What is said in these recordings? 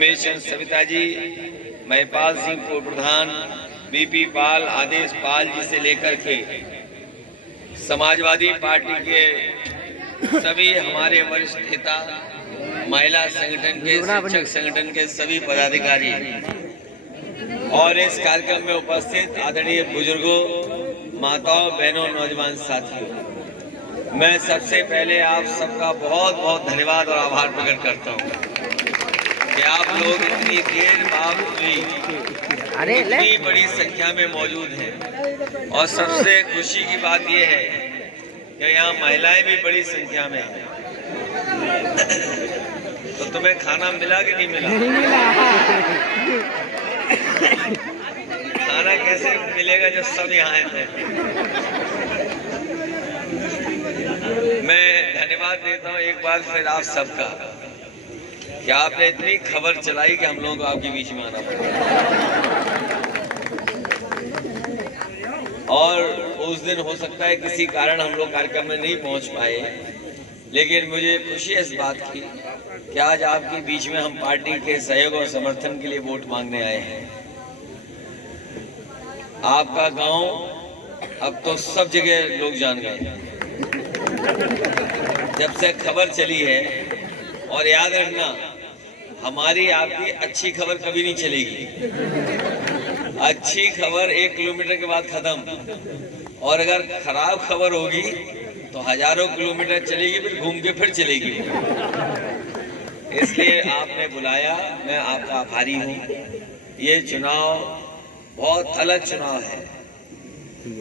रमेश चंद्र सविता जी, महिपाल सिंह पूर्व प्रधान, बीपी पाल, आदेश पाल जी से लेकर के समाजवादी पार्टी के सभी हमारे वरिष्ठ नेता, महिला संगठन के, शिक्षक संगठन के सभी पदाधिकारी और इस कार्यक्रम में उपस्थित आदरणीय बुजुर्गों, माताओं, बहनों, नौजवान साथियों, मैं सबसे पहले आप सबका बहुत बहुत धन्यवाद और आभार प्रकट करता हूं कि आप लोग इतनी देर बाद हुई इतनी बड़ी संख्या में मौजूद हैं। और सबसे खुशी की बात यह है कि यहाँ महिलाएं भी बड़ी संख्या में हैं। तो तुम्हें खाना मिला कि नहीं मिला? खाना कैसे मिलेगा जब सब यहाँ हैं? मैं धन्यवाद देता हूँ एक बार फिर आप सबका कि आपने इतनी खबर चलाई कि हम लोगों को आपके बीच में आना पड़ा। और उस दिन हो सकता है किसी कारण हम लोग कार्यक्रम में नहीं पहुंच पाए, लेकिन मुझे खुशी है इस बात की कि आज आपके बीच में हम पार्टी के सहयोग और समर्थन के लिए वोट मांगने आए हैं। आपका गांव अब तो सब जगह लोग जान गए जब से खबर चली है। और याद रखना, हमारी आपकी अच्छी खबर कभी नहीं चलेगी। अच्छी खबर 1 किलोमीटर के बाद खत्म, और अगर खराब खबर होगी तो हजारों किलोमीटर चलेगी, फिर घूम के फिर चलेगी। इसलिए आपने बुलाया, मैं आपका आभारी हूँ। ये चुनाव बहुत अलग चुनाव है।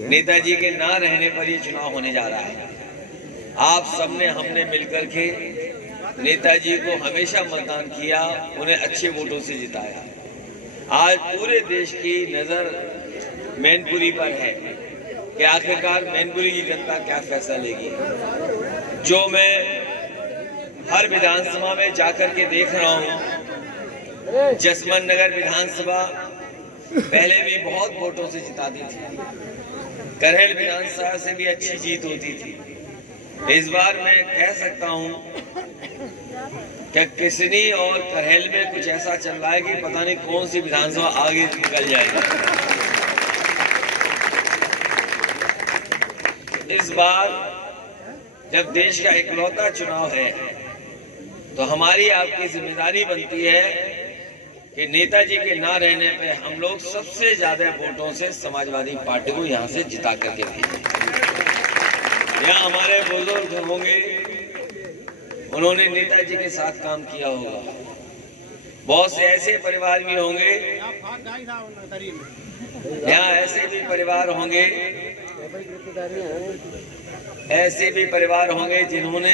नेताजी के ना रहने पर ये चुनाव होने जा रहा है। आप सबने, हमने मिलकर के नेताजी को हमेशा मतदान किया, उन्हें अच्छे वोटों से जिताया। आज पूरे देश की नजर मैनपुरी पर है कि आखिरकार मैनपुरी की जनता क्या फैसला लेगी। जो मैं हर विधानसभा में जाकर के देख रहा हूँ, जसमंत नगर विधानसभा पहले भी बहुत वोटों से जिताती थी, करहेल विधानसभा से भी अच्छी जीत होती थी। इस बार मैं कह सकता हूँ कि किसनी और करहेल में कुछ ऐसा चल रहा है कि पता नहीं कौन सी विधानसभा आगे निकल जाएगी। इस बार जब देश का इकलौता चुनाव है तो हमारी आपकी जिम्मेदारी बनती है कि नेताजी के ना रहने पे हम लोग सबसे ज्यादा वोटों से समाजवादी पार्टी को यहाँ से जिता करके भेजें। यहाँ हमारे बुजुर्ग होंगे, उन्होंने नेताजी के साथ काम किया होगा। बहुत से ऐसे परिवार भी होंगे, यहाँ ऐसे भी परिवार होंगे, ऐसे भी परिवार होंगे जिन्होंने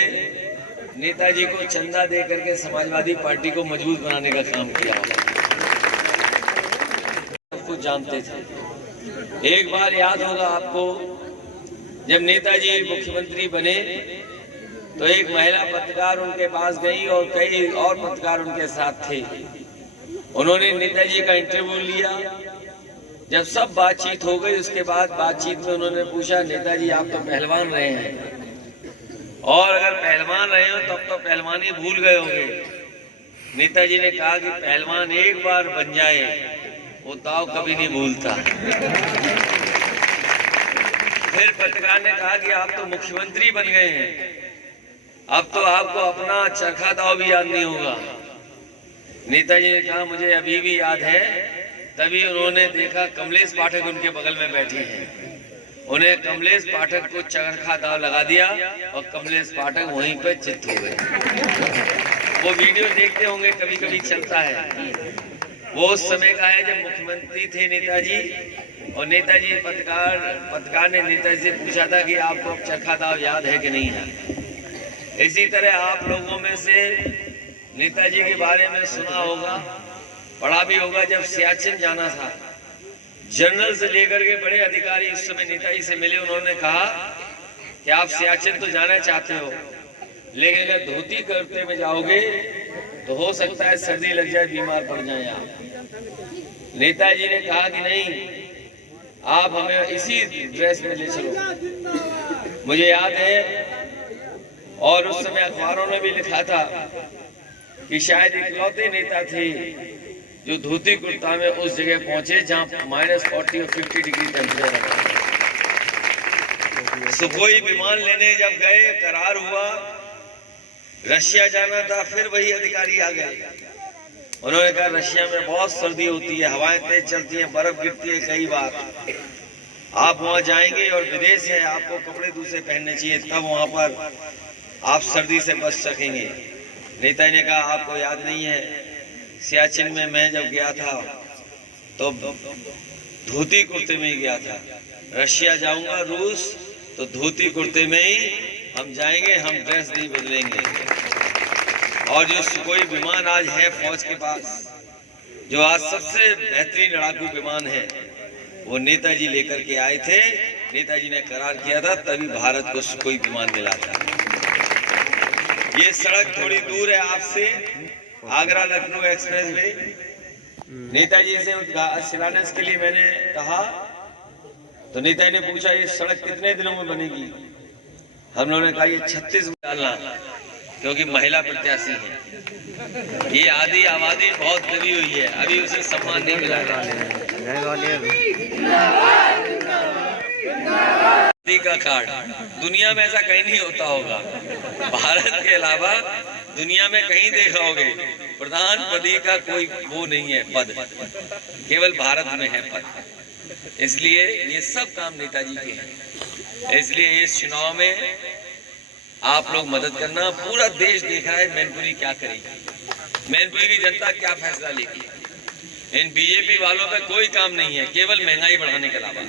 नेताजी को चंदा दे करके समाजवादी पार्टी को मजबूत बनाने का काम किया होगा। सब कुछ जानते थे। एक बार याद होगा आपको, जब नेताजी मुख्यमंत्री बने तो एक महिला पत्रकार उनके पास गई और कई और पत्रकार उनके साथ थे। उन्होंने नेताजी का इंटरव्यू लिया। जब सब बातचीत हो गई, उसके बाद बातचीत में उन्होंने पूछा, नेताजी आप तो पहलवान रहे हैं, और अगर पहलवान रहे हो तब तो पहलवानी भूल गए होंगे। नेताजी ने कहा कि पहलवान एक बार बन जाए वो दाव कभी नहीं भूलता। फिर पत्रकार ने कहा कि आप तो मुख्यमंत्री बन गए हैं, अब तो आपको अपना चरखा दाव भी याद नहीं होगा। नेताजी ने कहा मुझे अभी भी याद है। तभी उन्होंने देखा कमलेश पाठक उनके बगल में बैठे हैं, उन्हें कमलेश पाठक को चरखा दाव लगा दिया और कमलेश पाठक वहीं पर चित हो गए। वो वीडियो देखते होंगे, कभी कभी चलता है। वो उस समय का है जब मुख्यमंत्री थे नेताजी, और नेताजी पत्रकार ने नेताजी से पूछा था कि आपको चरखा दाव याद है कि नहीं है। इसी तरह आप लोगों में से नेताजी के बारे में सुना होगा, पढ़ा भी होगा। जब सियाचिन जाना था, जनरल से लेकर के बड़े अधिकारी उस समय नेताजी से मिले। उन्होंने कहा कि आप सियाचिन तो जाना चाहते हो, लेकिन अगर धोती करते में जाओगे तो हो सकता है सर्दी लग जाए, बीमार पड़ जाए आप। नेताजी ने कहा कि नहीं, आप हमें इसी ड्रेस में ले चलो। मुझे याद है, और उस समय अखबारों में भी लिखा था कि शायद इकलौते नेता थे जो धोती कुर्ता में उस जगह पहुंचे जहां -40 और 50 डिग्री टेम्परेचर रखा। सुखोई विमान लेने जब गए, करार हुआ, रशिया जाना था, फिर वही अधिकारी आ गए। उन्होंने कहा रशिया में बहुत सर्दी होती है, हवाएं तेज चलती हैं, बर्फ गिरती है कई बार, आप वहां जाएंगे और विदेश है, आपको कपड़े दूसरे पहनने चाहिए, तब वहां पर आप सर्दी से बच सकेंगे। नेता ने कहा आपको याद नहीं है, सियाचिन में मैं जब गया था तो धोती कुर्ते में ही गया था, रशिया जाऊंगा रूस तो धोती कुर्ते में ही हम जाएंगे, हम ड्रेस नहीं बदलेंगे। और जो सुखोई विमान आज है फौज के पास, जो आज सबसे बेहतरीन लड़ाकू विमान है, वो नेताजी लेकर के आए थे। नेताजी ने करार किया था, तभी भारत को सुखोई विमान मिला था। ये सड़क थोड़ी दूर है आपसे, आगरा लखनऊ एक्सप्रेस वे। नेताजी से शिलान्यास के लिए मैंने कहा तो नेताजी ने पूछा ये सड़क कितने दिनों में बनेगी? हम लोगों ने कहा ये 36 में डालना, क्योंकि महिला प्रत्याशी है। ये आधी आबादी बहुत दबी हुई है, अभी उसे सम्मान नहीं मिला का कार्ड। दुनिया में ऐसा कहीं नहीं होता होगा, भारत के अलावा दुनिया में कहीं देखा होगे प्रधानमंत्री का कोई वो नहीं है पद, केवल भारत में है पद। इसलिए ये सब काम नेताजी के हैं। इसलिए इस चुनाव में आप लोग मदद करना। पूरा देश देख रहा है मैनपुरी क्या करेगी, मैनपुरी की जनता क्या फैसला लेगी। इन बीजेपी वालों का कोई काम नहीं है, केवल महंगाई बढ़ाने के अलावा।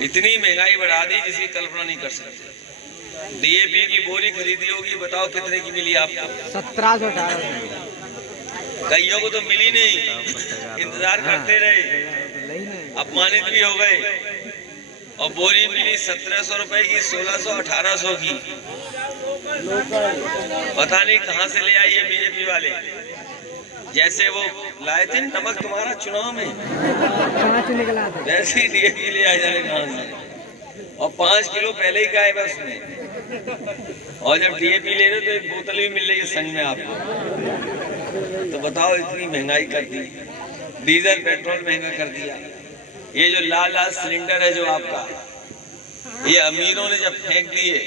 इतनी महंगाई बढ़ा दी जिसकी कल्पना नहीं कर सकते। डीएपी की बोरी खरीदी होगी, बताओ कितने की मिली आपको? 1718। कईयों को तो मिली नहीं, इंतजार करते रहे, अपमानित भी हो गए। और बोरी मिली 1700 रुपए की, 1600 1800 की। पता नहीं कहां से ले आई ये बीजेपी वाले। जैसे वो लाए थे नमक तुम्हारा चुनाव में, वैसे ही डीएपी ले आए जाने कहां से। और 5 किलो पहले ही गायब है उसमें। और जब डीएपी ले रहे तो एक बोतल भी मिल रही है संग में आपको। तो बताओ इतनी महंगाई कर दी, डीजल पेट्रोल महंगा कर दिया। ये जो लाल लाल सिलेंडर है जो आपका, ये अमीरों ने जब फेंक दिए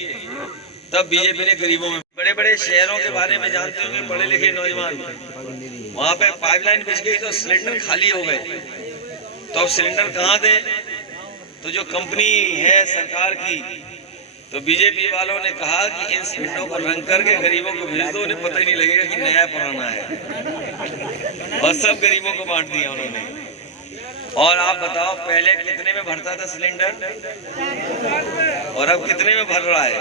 तब बीजेपी ने गरीबों में। बड़े बड़े शहरों के बारे में जानते होंगे पढ़े लिखे नौजवान, वहां पे पाइपलाइन बिछ गई तो सिलेंडर खाली हो गए। तो अब सिलेंडर कहाँ दे? तो जो कंपनी है सरकार की, तो बीजेपी वालों ने कहा कि इन सिलेंडरों को रंग करके गरीबों को भेज दो, उन्हें पता ही नहीं लगेगा कि नया पुराना है। और सब गरीबों को बांट दिया उन्होंने। और आप बताओ पहले कितने में भरता था सिलेंडर और अब कितने में भर रहा है?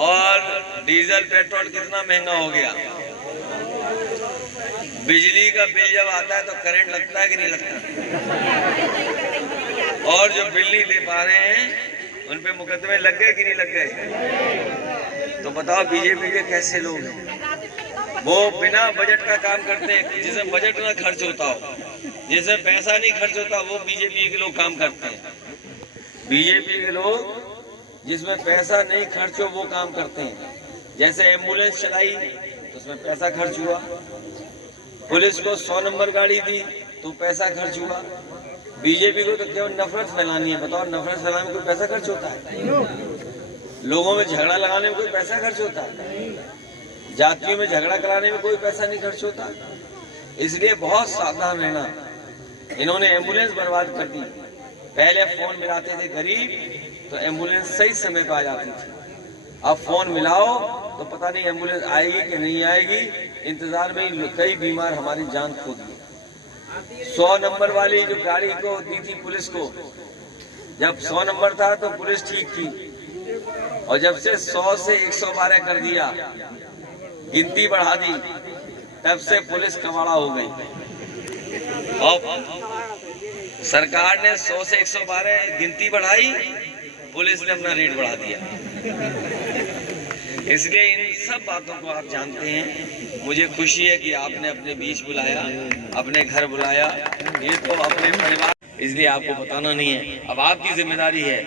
और डीजल पेट्रोल कितना महंगा हो गया। बिजली का बिल जब आता है तो करंट लगता है कि नहीं लगता? और जो बिल नहीं दे पा रहे हैं उन पे मुकदमे लग गए कि नहीं लग गए? तो बताओ बीजेपी के कैसे लोग हैं। वो बिना बजट का काम करते हैं, जिसमें बजट ना खर्च होता हो, जिसमें पैसा नहीं खर्च होता, वो बीजेपी के लोग काम करते हैं। बीजेपी के लोग जिसमें पैसा नहीं खर्च हो वो काम करते हैं। जैसे एम्बुलेंस चलाई तो उसमें पैसा खर्च हुआ, पुलिस को 100 नंबर गाड़ी दी तो पैसा खर्च हुआ। बीजेपी को तो केवल नफरत फैलानी है। बताओ नफरत फैलाने में कोई पैसा खर्च होता है? लोगों में झगड़ा लगाने में कोई पैसा खर्च होता है? जातियों में झगड़ा कराने में कोई पैसा नहीं खर्च होता। इसलिए बहुत सावधान रहना। इन्होंने एम्बुलेंस बर्बाद कर दी। पहले फोन मिलाते थे गरीब तो एम्बुलेंस सही समय पर आ जाती थी। अब फोन मिलाओ तो पता नहीं एम्बुलेंस आएगी कि नहीं आएगी, इंतजार में ही कई बीमार हमारी जान खो दी। 100 नंबर वाली जो गाड़ी को दी थी पुलिस को, जब 100 नंबर था तो पुलिस ठीक थी, और जब से 100 से 112 कर दिया, गिनती बढ़ा दी, तब से पुलिस कबाड़ा हो गई। और सरकार ने 100 से 112 गिनती बढ़ाई, पुलिस ने अपना रेट बढ़ा दिया। इसलिए इन सब बातों को आप जानते हैं। मुझे खुशी है कि आपने अपने बीच बुलाया, अपने घर बुलाया, ये तो अपने परिवार, इसलिए आपको बताना नहीं है। अब आपकी जिम्मेदारी है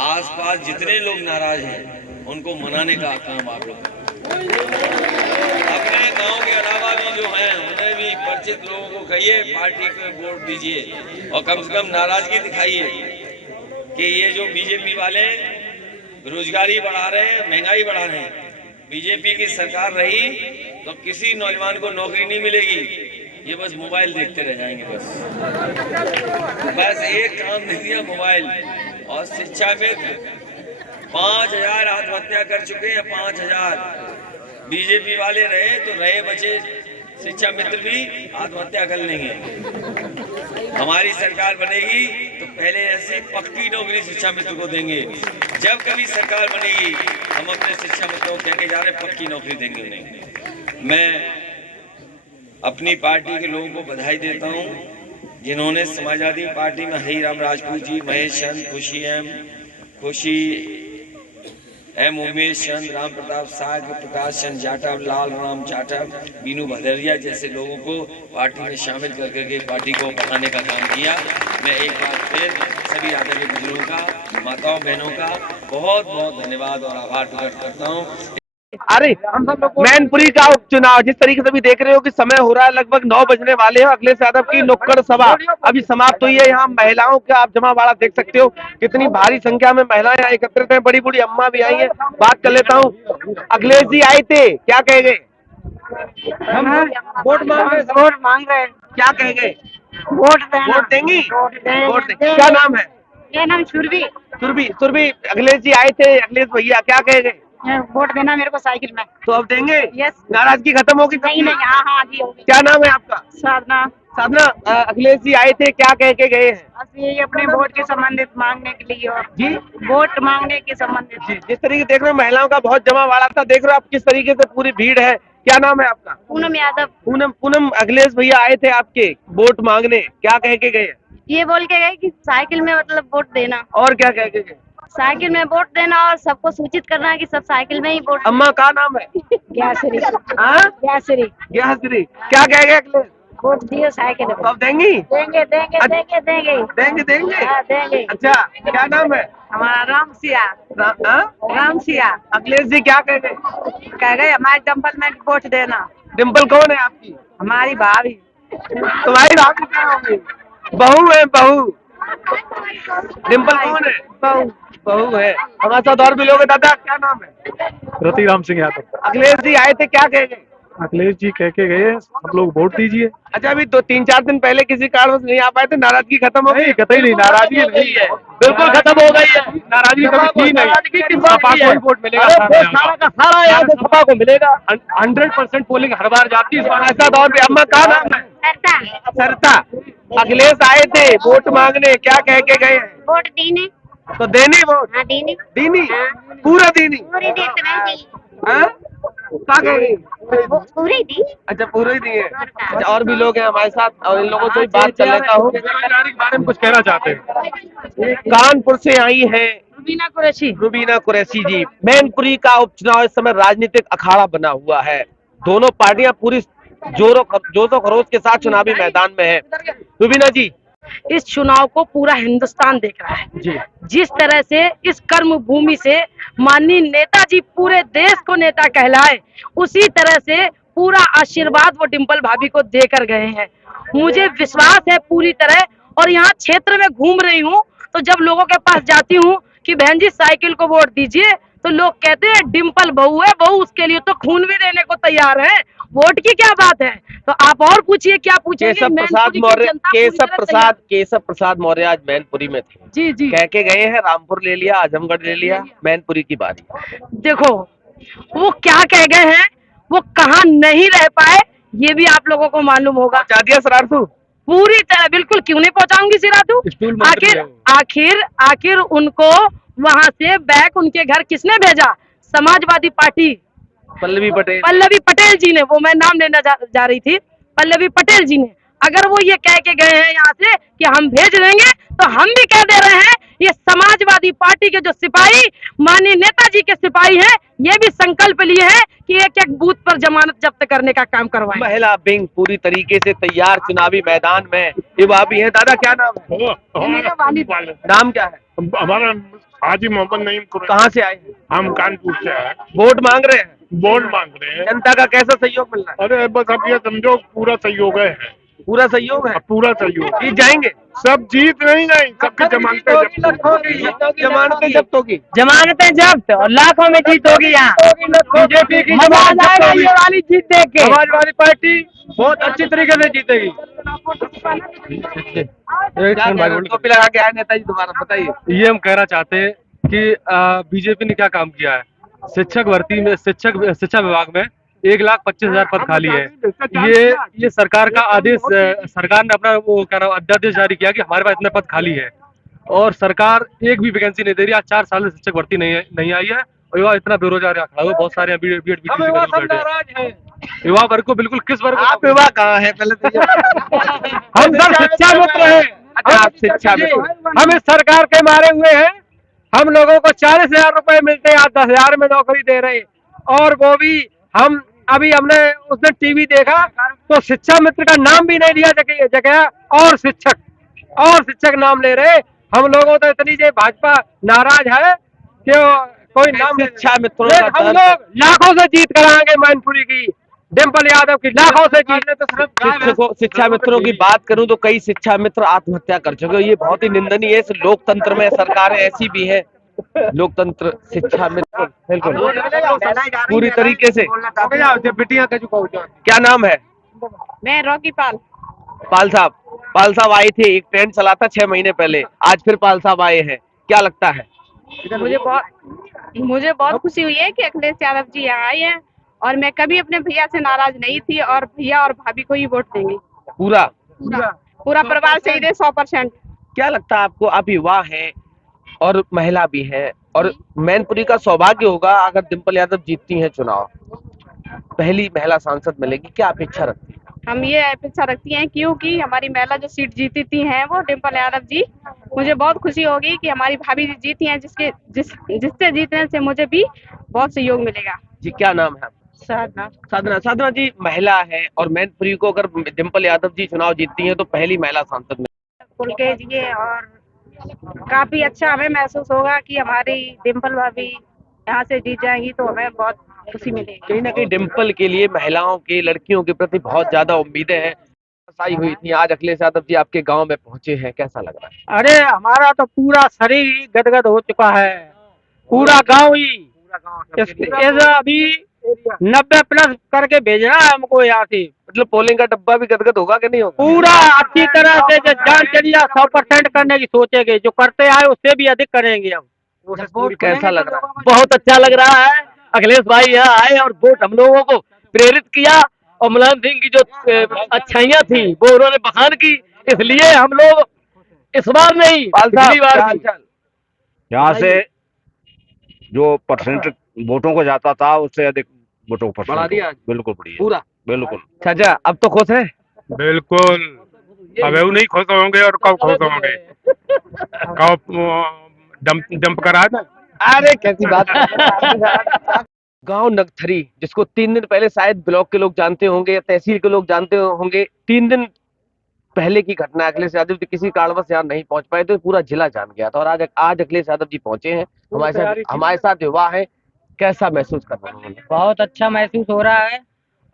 आसपास जितने लोग नाराज हैं उनको मनाने का काम आप लोग अपने गांव के अलावा भी जो हैं उन्हें भी परिचित लोगों को कहिए पार्टी को वोट दीजिए और कम से कम नाराजगी दिखाइए कि ये जो बीजेपी वाले रोजगारी बढ़ा रहे हैं, महंगाई बढ़ा रहे हैं। बीजेपी की सरकार रही तो किसी नौजवान को नौकरी नहीं मिलेगी, ये बस मोबाइल देखते रह जाएंगे। बस एक काम नहीं दिया, मोबाइल। और शिक्षा मित्र 5000 आत्महत्या कर चुके हैं, 5000। बीजेपी वाले रहे तो रहे बचे शिक्षा मित्र भी आत्महत्या कर लेंगे। हमारी सरकार बनेगी तो पहले ऐसी पक्की नौकरी शिक्षा मित्र को देंगे। जब कभी सरकार बनेगी हम अपने शिक्षा मित्रों को कह के जा रहे पक्की नौकरी देंगे उन्हें। मैं अपनी पार्टी के लोगों को बधाई देता हूं जिन्होंने समाजवादी पार्टी में हरिराम राजपूत जी, महेश चंद, खुशी एम, उमेश चंद, राम प्रताप साग, प्रकाश चंद जाटव, लाल राम जाटव, बीनू भदरिया जैसे लोगों को पार्टी में शामिल करके पार्टी को बढ़ाने का काम किया। मैं एक बार फिर सभी आदरणीय बुजुर्गों का, माताओं बहनों का बहुत बहुत धन्यवाद और आभार प्रकट करता हूँ। अरे मैनपुरी का उपचुनाव जिस तरीके से भी देख रहे हो कि समय हो रहा है, लगभग 9 बजने वाले हैं। अखिलेश यादव की नुक्कड़ सभा अभी समाप्त हुई है। यहाँ महिलाओं का आप जमावड़ा देख सकते हो, कितनी भारी संख्या में महिलाएं यहाँ एकत्रित हैं। बड़ी बूढ़ी अम्मा भी आई हैं। बात कर लेता हूँ, अखिलेश जी आए थे, क्या कह गए? वोट मांग रहे, क्या कह गए? वोट देंगी? वोट देंगी। क्या नाम है? मेरा नाम सुरभि। सुरभि, अखिलेश जी आए थे, अखिलेश भैया क्या कह गए? वोट देना मेरे को साइकिल में। तो अब देंगे? यस। नाराजगी खत्म होगी? नहीं, हाँ जी होगी। क्या नाम है आपका? साधना। अखिलेश जी आए थे, क्या कह के गए हैं? बस यही अपने वोट के संबंधित मांगने के लिए। और जी, वोट मांगने के संबंधित। जी, जिस तरीके से देख रहे हो महिलाओं का बहुत जमावड़ा था, देख रहे हो आप किस तरीके से पूरी भीड़ है। क्या नाम है आपका? पूनम यादव। पूनम, अखिलेश भैया आए थे आपके वोट मांगने, क्या कह के गए? ये बोल के गए कि साइकिल में मतलब वोट देना। और क्या कह के गए? साइकिल में वोट देना और सबको सूचित करना है कि सब साइकिल में ही वोट। अम्मा का नाम है? ग्यासरी। ग्यासरी, क्या कह गए अखिलेश? वोट दियो साइकिल में। अब देंगी? देंगे। देंगे। अच्छा, क्या नाम है? हमारा राम सिया। अखिलेश जी क्या कह गए? कह गए हमारे डिम्पल में वोट देना। डिम्पल कौन है आपकी? हमारी भाभी। तुम्हारी भाभी क्या होगी? बहू है, बहू। डिम्पल कौन है? बहू है। हमारे साथ और भी लोग हैं। दादा क्या नाम है? रतिराम सिंह यादव। अखिलेश जी आए थे, क्या कह गए? अखिलेश जी कह के गए सब लोग वोट दीजिए। अच्छा, अभी 3-4 दिन पहले किसी कारण से नहीं आ पाए थे, नाराजगी खत्म हो गई? कतई नहीं, नाराजगी नहीं है, बिल्कुल खत्म हो गई है। नाराजगी कभी थी नहीं। सपा कोई वोट मिलेगा, सारा का सारा यहाँ से सपा को मिलेगा। 100% पोलिंग हर बार जाती है। ऐसा दौर पे अम्मा का नाम है? सरता। अखिलेश आए थे वोट मांगने, क्या कह के गए? वोट देने। तो देनी वोट? हाँ, देने। दीनी? पूरा दीनी? पूरी दी तो नहीं दी। हाँ? क्या कह रही? पूरी दी। अच्छा, पूरी दी है। अच्छा, और भी लोग हैं हमारे साथ और इन लोगों से बात कर लेता हूँ। बेरोजगारी के बारे में कुछ कहना चाहते हैं? कानपुर से आई है रुबीना कुरैशी जी। मैनपुरी का उपचुनाव इस समय राजनीतिक अखाड़ा बना हुआ है। दोनों पार्टियां पूरी जोरों खरोश के साथ चुनावी मैदान में है। रुबीना जी, इस चुनाव को पूरा हिंदुस्तान देख रहा है जी। जिस तरह से इस कर्म भूमि से माननीय नेताजी पूरे देश को नेता कहलाए, उसी तरह से पूरा आशीर्वाद वो डिम्पल भाभी को देकर गए हैं। मुझे विश्वास है पूरी तरह। और यहाँ क्षेत्र में घूम रही हूँ तो जब लोगों के पास जाती हूँ कि बहन जी साइकिल को वोट दीजिए, तो लोग कहते हैं डिम्पल बहू है, बहू उसके लिए तो खून भी देने को तैयार है, वोट की क्या बात है। तो आप और पूछिए, क्या पूछेंगे। केशव प्रसाद मौर्य आज मैनपुरी में थे। जी। कह के गए हैं रामपुर ले लिया, आजमगढ़ ले लिया, मैनपुरी की बारी। देखो वो क्या कह गए हैं, वो कहाँ नहीं रह पाए, ये भी आप लोगों को मालूम होगा। पहुंचा दिया सरारतू पूरी तरह, बिल्कुल, क्यों नहीं पहुंचाऊंगी सिरातू। आखिर उनको वहां से बैक उनके घर किसने भेजा? समाजवादी पार्टी, पल्लवी पटेल जी ने। वो मैं नाम लेना जा रही थी, पल्लवी पटेल जी ने। अगर वो ये कह के गए हैं यहाँ से कि हम भेज देंगे, तो हम भी कह दे रहे हैं ये समाजवादी पार्टी के जो सिपाही माननीय नेताजी के सिपाही हैं, ये भी संकल्प लिए हैं कि एक बूथ पर जमानत जब्त करने का काम करवाएं। महिला विंग पूरी तरीके से तैयार चुनावी मैदान में। युवा भी है। दादा क्या नाम है? नाम क्या है? हमारा हाजी मोहम्मद नईम। कहाँ से आए हैं? हम कानपुर से आए। वोट मांग रहे हैं? वोट मांग रहे हैं। जनता का कैसा सहयोग मिल रहा है? अरे बस अब ये समझो पूरा सहयोग है, पूरा सहयोग है, पूरा सहयोग। जीत जाएंगे। सब जीत नहीं जाए, सबकी जमानतें जब्त जमानतें जब्त होगी, जमानतें जब्त और लाखों में जीत होगी यहाँ। बीजेपी की मजा आ जाएगा ये वाली जीत देख के। समाजवादी पार्टी बहुत अच्छी तरीके से जीतेगी। टोपी लगा के आए नेताजी, दोबारा बताइए। ये हम कहना चाहते हैं कि बीजेपी ने क्या काम किया है। शिक्षक भर्ती में, शिक्षा विभाग में 1,25,000 पद खाली है। ये सरकार का आदेश, सरकार ने अपना वो क्या नाम अध्यादेश जारी किया कि हमारे पास इतने पद खाली है, और सरकार एक भी वैकेंसी नहीं दे रही। आज 4 साल से शिक्षक भर्ती नहीं आई है, और युवा इतना बेरोजगार यहाँ खड़ा हुआ, बहुत सारे युवा वर्ग को बिल्कुल किस वर्ग आप युवा कहाँ है पहले तो हम सर शिक्षा मित्र हैं। अच्छा, आप शिक्षा मित्र। हम इस सरकार के मारे हुए हैं। हम लोगों को 40,000 रुपए मिलते हैं, 10,000 में नौकरी दे रहे, और वो भी हम अभी हमने उसने टीवी देखा तो शिक्षा मित्र का नाम भी नहीं लिया जगह, और शिक्षक नाम ले रहे। हम लोगों तो इतनी जे भाजपा नाराज है कि कोई नाम शिक्षा मित्रों लेकिन का हम दर्द। लोग लाखों से जीत कराएंगे। मैनपुरी की डिम्पल यादव की लाखों से जीत। शिक्षा मित्रों की बात करूं तो कई शिक्षा मित्र आत्महत्या कर चुके हैं। ये बहुत ही निंदनीय है। इस लोकतंत्र में सरकारें ऐसी भी हैं, लोकतंत्र शिक्षा मित्र बिल्कुल पूरी तरीके से। बिटिया का जो क्या नाम है? मैं रॉकी पाल। पाल साहब आए थे, एक ट्रेंड चला था 6 महीने पहले, आज फिर पाल साहब आए हैं, क्या लगता है? मुझे बहुत खुशी हुई है कि अखिलेश यादव जी यहाँ आए हैं, और मैं कभी अपने भैया से नाराज नहीं थी, और भैया और भाभी को ही वोट देंगे। पूरा परिवार चाहिए 100%। क्या लगता है आपको? आप युवा हैं और महिला भी हैं, और मैनपुरी का सौभाग्य होगा अगर डिम्पल यादव जीतती हैं चुनाव, पहली महिला सांसद मिलेगी, क्या अपेक्षा रखती है? हम ये अपेक्षा रखती हैं क्योंकि हमारी महिला जो सीट जीती हैं वो डिम्पल यादव जी। मुझे बहुत खुशी होगी कि हमारी भाभी जी जीती हैं, जिससे जीतने से मुझे भी बहुत सहयोग मिलेगा। जी क्या नाम है? साधना जी महिला है, और मैनपुरी को अगर डिम्पल यादव जी चुनाव जीतती हैं तो पहली महिला सांसद में खुल के जिए, और काफी अच्छा हमें महसूस होगा कि हमारी डिम्पल भाभी यहाँ से जीत जाएंगी तो हमें बहुत खुशी मिलेगी। कहीं ना कहीं डिम्पल के लिए महिलाओं के, लड़कियों के प्रति बहुत ज्यादा उम्मीदें हैं। आई हुई थी, आज अखिलेश यादव जी आपके गांव में पहुंचे हैं, कैसा लग रहा है? अरे हमारा तो पूरा शरीर ही गदगद हो चुका है, पूरा गांव ही। अभी 90+ करके भेजना है हमको यहाँ से। मतलब पोलिंग का डब्बा भी गदगद होगा कि नहीं होगा? पूरा अच्छी तरह से जो जान चलिए 100% करने की सोचेंगे, जो करते आए उससे भी अधिक करेंगे हम। कैसा लग रहा है? बहुत अच्छा लग रहा है। अखिलेश भाई यहाँ आए और वोट हम लोगों को प्रेरित किया, और मुलायम सिंह की जो अच्छाइयाँ थी वो उन्होंने बखान की, इसलिए हम लोग इस बार नहीं पिछली बार भी। यहाँ से जो परसेंट वोटों को जाता था उससे अधिक वोटों को बढ़ा दिया आज? बिल्कुल बढ़िया, पूरा बिल्कुल। चाचा अब तो खुश है? बिल्कुल। अब वो नहीं खुश होंगे, और कब खुश होंगे? कब डंप करा था। अरे कैसी बात। गांव नगथरी, जिसको 3 दिन पहले शायद ब्लॉक के लोग जानते होंगे या तहसील के लोग जानते होंगे, 3 दिन पहले की घटना। अखिलेश यादव जी किसी कारणवश यहाँ नहीं पहुंच पाए तो पूरा जिला जान गया था, और आज अखिलेश यादव जी पहुंचे हैं हमारे साथ युवा है। कैसा महसूस कर रहे हैं? बहुत अच्छा महसूस हो रहा है,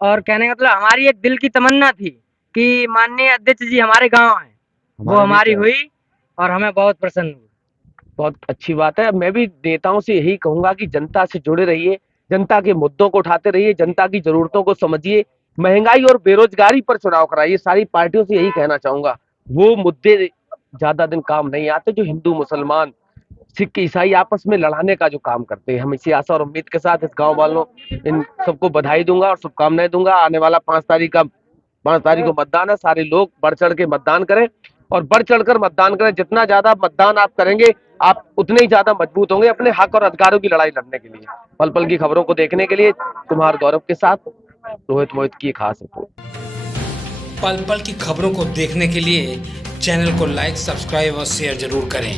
और कहने का मतलब हमारी एक दिल की तमन्ना थी कि माननीय अध्यक्ष जी हमारे गांव हैं, वो हमारी हुई और हमें बहुत प्रसन्न हुआ। बहुत अच्छी बात है। मैं भी नेताओं से यही कहूंगा कि जनता से जुड़े रहिए, जनता के मुद्दों को उठाते रहिए, जनता की जरूरतों को समझिए, महंगाई और बेरोजगारी पर चुनाव कराइए। सारी पार्टियों से यही कहना चाहूंगा। वो मुद्दे ज्यादा दिन काम नहीं आते जो हिंदू, मुसलमान, सिख, ईसाई आपस में लड़ाने का जो काम करते हैं। हम इसी आशा और उम्मीद के साथ इस गांव वालों इन सबको बधाई दूंगा और शुभकामनाएं दूंगा। आने वाला 5 तारीख को मतदान है। सारे लोग बढ़ चढ़ के मतदान करें, और बढ़ चढ़कर मतदान करें। जितना ज्यादा मतदान आप करेंगे, आप उतने ही ज्यादा मजबूत होंगे अपने हक और अधिकारों की लड़ाई लड़ने के लिए। पल पल की खबरों को देखने के लिए तुम्हारे गौरव के साथ रोहित मोहित की खास रिपोर्ट। पल पल की खबरों को देखने के लिए चैनल को लाइक, सब्सक्राइब और शेयर जरूर करें।